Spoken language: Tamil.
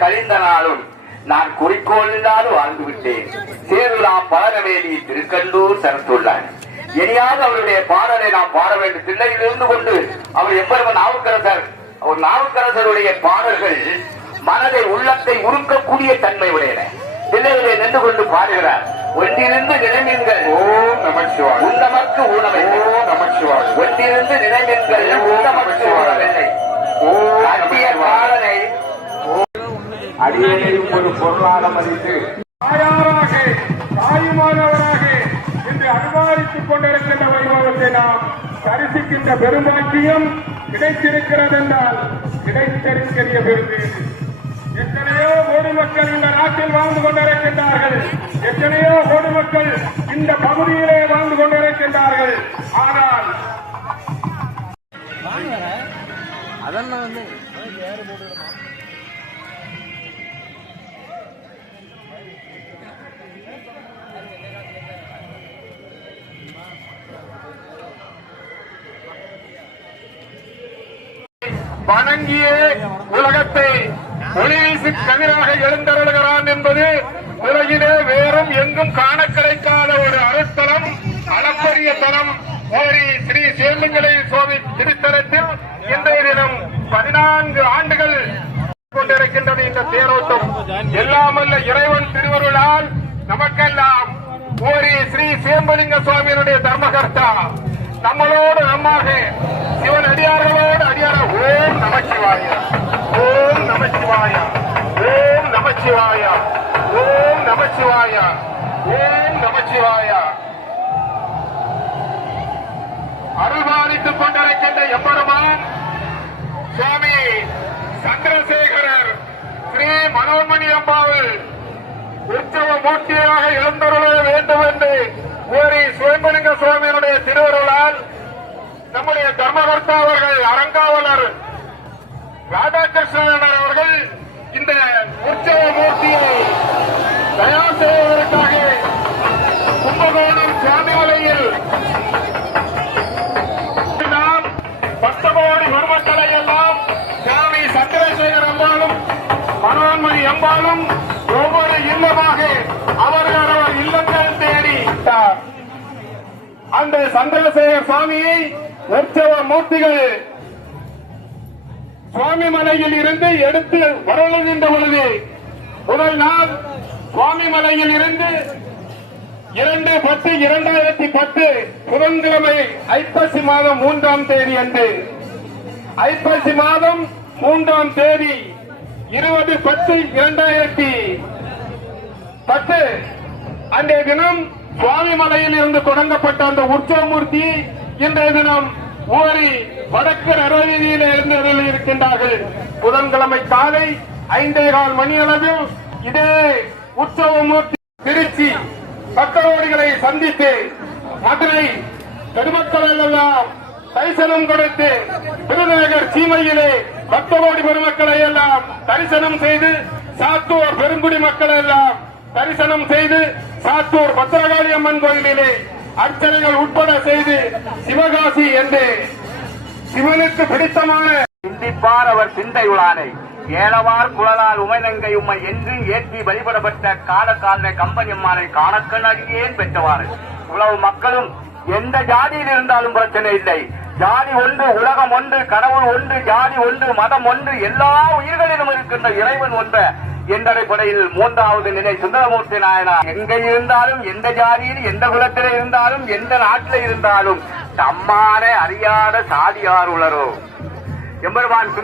கழிந்த நாளும் நான் குறிக்கோள் இல்லாது வாழ்ந்துவிட்டேன். சேருலா பழனவேலி திருக்கண்டூர் சரத்துள்ளார். இனியாவது அவருடைய பாடலை நாம் பாட வேண்டும். தில்லையில் இருந்து கொண்டு அவர் எவ்வளவு நாவுக்கரசருடைய பாடல்கள் மனதை உள்ளத்தை உருக்கக்கூடிய தன்மை உடையன. தில்லையிலே நின்று கொண்டு பாடுகிறார். ஒன்றிருந்து நினைமீன்கள் உண்டமக்கு ஊனமில்லை. ஒன்றிருந்து நினைமீன்கள் உண்டமக்கு ஊனமில்லை. கட்டிய பாடலை அடியேயும் ஒரு பொருளாக மதித்து தாயாராக தாயுமானவராக இன்று அனுபவித்துக் கொண்டிருக்கின்ற வைபவத்தை நாம் தரிசிக்கின்ற பெருமாக்கியம் கிடைத்திருக்கிறது என்றால் கிடைத்திருக்கிற விருது. எத்தனையோ கோடி மக்கள் இந்த நாட்டில் வாழ்ந்து கொண்டிருக்கின்றார்கள். எத்தனையோ கோடி மக்கள் இந்த பகுதியிலே வாழ்ந்து கொண்டிருக்கின்றார்கள். ஆனால் வணங்கிய உலகத்தை ஒளிவீசி கதிராக எழுந்தருளுகிறான் என்பது உலகிலே வேறும் எங்கும் காண கிடைக்காத ஒரு அருட்தலம், அளப்பரிய தலம். ஸ்ரீ சேமங்கலை சுவாமி திருத்தலத்தில் இன்றைய தினம் 14 ஆண்டுகள் கொண்டிருக்கின்றது. இந்த தேரோட்டம் எல்லாமல்ல இறைவன் திருவருளால் நமக்கெல்லாம் ஸ்ரீ சேம்பலிங்க சுவாமியினுடைய தர்மகர்த்தா நம்மளோடு நம்மாக சிவன் அடியார்களோடு அடியார ஓம் நமச்சிவாய ஓம் நமச்சிவாய ஓம் நமச்சிவாய ஓம் நமச்சிவாய ஓம் நமச்சிவாய அருள்பாலித்துக் கொண்டிருக்கின்ற எம்பெருமான் சுவாமி சந்திரசேகரர் ஸ்ரீ மனோன்மணி அம்பாவில் உற்சவ மூர்த்தியாக எழுந்தருள வேண்டும் என்று சுயம்பலிங்க சுவாமியினுடைய திருவருளால் நம்முடைய தர்மகர்த்தா அவர்கள் அறங்காவலர் ராதாகிருஷ்ணன் அவர்கள் இந்த உற்சவ மூர்த்தியை தயார் செய்வதற்காக கும்பகோணம் சுவாமிமலையில் நாம் 10 கோடி பொதுமக்களை எல்லாம் சுவாமி சந்திரசேகர் அம்பாலும் மனோன்மணி அம்பாலும் ஒவ்வொரு இல்லமாக அவர்கள் இல்லங்கள் தேடி அந்த சந்திரசேகர் சுவாமியை உற்சவ மூர்த்திகள் சுவாமி மலையில் இருந்து எடுத்து வருகின்ற பொழுது முதல் நாள் சுவாமி மலையில் இருந்து 2/10/2010 புதன்கிழமை ஐப்பசி மாதம் 3ஆம் தேதி அன்று ஐப்பசி மாதம் 3ஆம் தேதி 20/10/2010 அன்றைய தினம் சுவாமி மலையில் இருந்து தொடங்கப்பட்ட அந்த உற்சவமூர்த்தி இன்றைய தினம் வடக்கு நரவீதியில் எழுந்தருள் இருக்கின்றார்கள். புதன்கிழமை காலை 5:15 மணி அளவில் இதே உற்சவமூர்த்தி திருச்சி பக்தரோடிகளை சந்தித்து மதுரை பெருமக்கள் எல்லாம் தரிசனம் கொடுத்து விருதுநகர் சீமையிலே பக்தரோடி பெருமக்களை எல்லாம் தரிசனம் செய்து சாத்தூர் பெருங்குடி மக்கள் எல்லாம் தரிசனம் செய்து சாத்தூர் பத்திரகாளி அம்மன் கோயிலிலே அர்ச்சனைகள் உட்பட செய்து சிவகாசி என்று சிவனுக்கு பிடித்தமான சிந்திப்பார் அவர் சிந்தை உளானை ஏழவார் குழலால் உமைநங்கை உம்மை என்று ஏற்றி வழிபடப்பட்ட காலக்கால கம்பனியம்மானை காணக்கண் அறியேன் பெற்றவாறு. உலக மக்களும் எந்த ஜாதியில் இருந்தாலும் பிரச்சனை இல்லை. ஜாதி ஒன்று, உலகம் ஒன்று, கடவுள் ஒன்று, ஜாதி ஒன்று, மதம் ஒன்று, எல்லா உயிர்களிலும் இருக்கின்ற இறைவன் ஒன்று என்ற அடிப்படையில் 3வது நிலை சுந்தரமூர்த்தி நாயனார் எங்கே இருந்தாலும், எந்த ஜாதியில், எந்த குலத்தில் இருந்தாலும், எந்த நாட்டில் இருந்தாலும் தம்மானே அறியாத சாதியார் உளரோ எம்பெருமான்